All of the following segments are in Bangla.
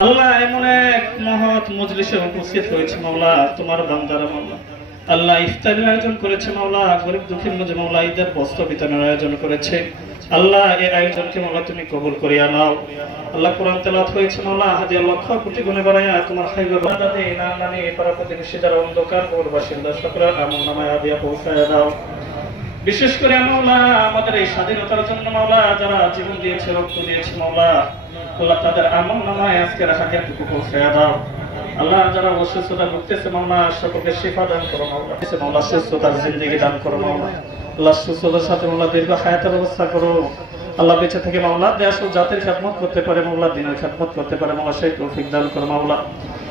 আল্লাহ এমন এক মহৎ মজলিসে উপস্থিত হয়েছে মাওলা, তোমার বান্দারা মাওলা। আল্লাহ ইফতারের আয়োজন করেছে মাওলা, গরিব দুঃখীর মাঝে মাওলা ঈদের বস্ত্র বিতরণের আয়োজন করেছে। আল্লাহ এই আয়োজনকে মাওলা তুমি কবুল করিয়া নাও। আল্লাহ কোরআন তেলাওয়াত হয়েছে মাওলা, হাদিয়া লক্ষ কোটি গুণে বাড়াইয়া তোমার হাইবে বান্দাতে নানানি পাড়া প্রতিবেশী যারা অন্ধকার কবর বাসিন্দা সকলের আমল নামায় হাদিয়া পৌঁছায় দাও। বিশেষ করে মাওলা আমাদের এই স্বাধীনতার জন্য মাওলা যারা জীবন দিয়েছে, রক্ত দিয়েছে মাওলা, আল্লাহ তাদের আমল নামায় আজকের হাদিয়াটুকু পৌঁছায় দাও। আল্লাহ যারা অসুস্থতা ভুগতেছে মাওলা সকলকে শিফা দান করো মাওলা, মাওলা সুস্থতার জিন্দেগি দান করো মাওলা। আল্লাহ সুস্থতার সাথে মাওলা দীর্ঘ হায়াতের ব্যবস্থা করো। আল্লাহ বেঁচে থেকে মাওলা দেশ ও জাতির খেদমত করতে পারে মাওলা, দিনের খেদমত করতে পারে মাওলা, সেই তৌফিক দান করো মাওলা।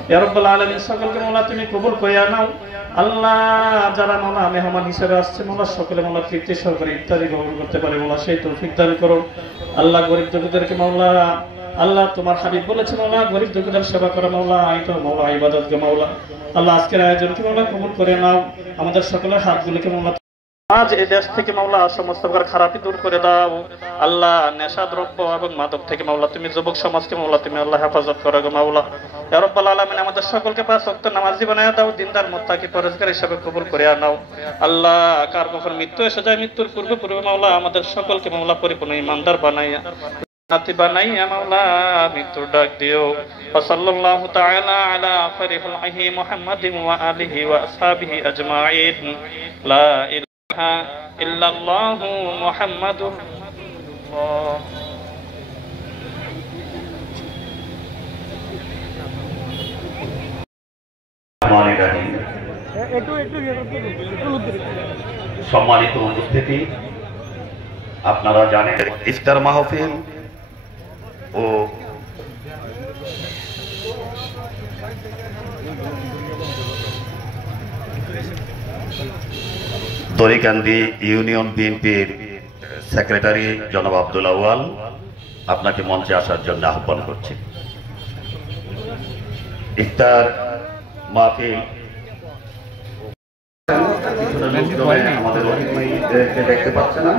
ইয়া রাব্বাল আলামিন সকলকে মাওলা তুমি কবুল করিয়া নাও। আল্লাহ যারা মাওলা মেহমান হিসেবে আসছে মাওলা সকলে মাওলা তৃপ্তি সহকারে ইফতারি গ্রহণ করতে পারে মাওলা, সেই তৌফিক দান করো। আল্লাহ গরিব দুঃখীদেরকে মাওলা, আল্লাহ তোমার হাবিব বলেছে মাওলা গরিব দুঃখীদের সেবা করা মাওলা, এটা মাওলা ইবাদত গো মাওলা। আল্লাহ আজকের আয়োজনকে মাওলা কবুল করে নাও। আমাদের সকলের হাতগুলোকে মাওলা আজ এই দেশ থেকে মাওলা সমস্ত প্রকার খারাপি দূর করে দাও। আল্লাহ নেশা দ্রব্য এবং মাদক থেকে মাওলা তুমি যুবক সমাজকে মাওলা তুমি আল্লাহ হেফাজত করো গো মাওলা। ইয়া রাব্বাল আলামিন আমাদের সকলকে পাঁচ ওয়াক্ত নামাজি বানায়া দাও, দিনদার মুত্তাকি পরহেজগার হিসেবে কবুল করে নাও। আল্লাহ কার কখন মৃত্যু এসে যায় মৃত্যুর পূর্বে পূর্বে মাওলা আমাদের সকলকে মাওলা পরিপূর্ণ ঈমানদার বানাইয়া নাতি বানাইয়া মাওলা মৃত্যুর ডাক দিও। ওয়া সাল্লাল্লাহু তাআলা আলা খায়রি খালকিহি মুহাম্মাদিন ওয়া আলিহি ওয়া আসহাবিহি আজমাইন। লা ইলাহা ইল্লাল্লাহু মুহাম্মাদুর রাসূলুল্লাহ। সম্মানিত উপস্থিতি, আপনারা জানেন ইফতার মাহফিল ও দড়িকান্দি ইউনিয়ন বিএনপির সেক্রেটারি জনাব আব্দুল আউয়াল আপনাকে মঞ্চে আসার জন্য আহ্বান করছি। ইফতার মাহফিল আমাদের দেখতে পাচ্ছে না।